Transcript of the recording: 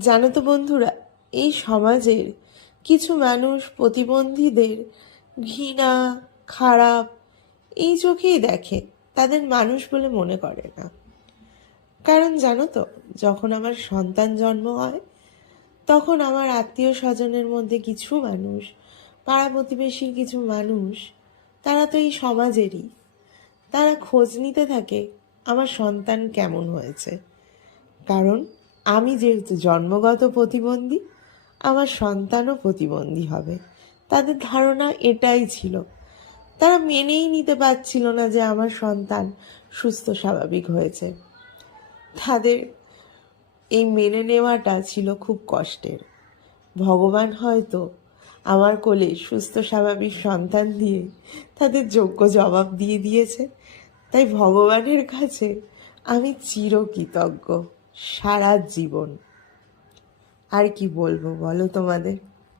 জানো তো বন্ধুরা, এই সমাজের কিছু মানুষ প্রতিবন্ধীদের ঘৃণা, খারাপ এই চোখেই দেখে, তাদের মানুষ বলে মনে করে না। কারণ জানো তো, যখন আমার সন্তান জন্ম হয়, তখন আমার আত্মীয় স্বজনের মধ্যে কিছু মানুষ, পাড়া প্রতিবেশীর কিছু মানুষ, তারা তো এই সমাজেরই। তারা খোঁজ নিতে থাকে, আমার সন্তান কেমন হয়েছে। কারণ আমি যেহেতু জন্মগত প্রতিবন্ধী, আমার সন্তানও প্রতিবন্ধী হবে। তাদের ধারণা এটাই ছিল। তারা মেনেই নিতে পারছিল না যে আমার সন্তান সুস্থ, স্বাভাবিক হয়েছে। তাদের এই মেনে নেওয়াটা ছিল খুব কষ্টের। ভগবান হয়তো আমার কোলে সুস্থ, স্বাভাবিক সন্তান দিয়ে তাদের যোগ্য জবাব দিয়ে দিয়েছে। তাই ভগবানের কাছে আমি চিরকৃতজ্ঞ। সারা জীবন। আর কি বলব বলো তোমাদের?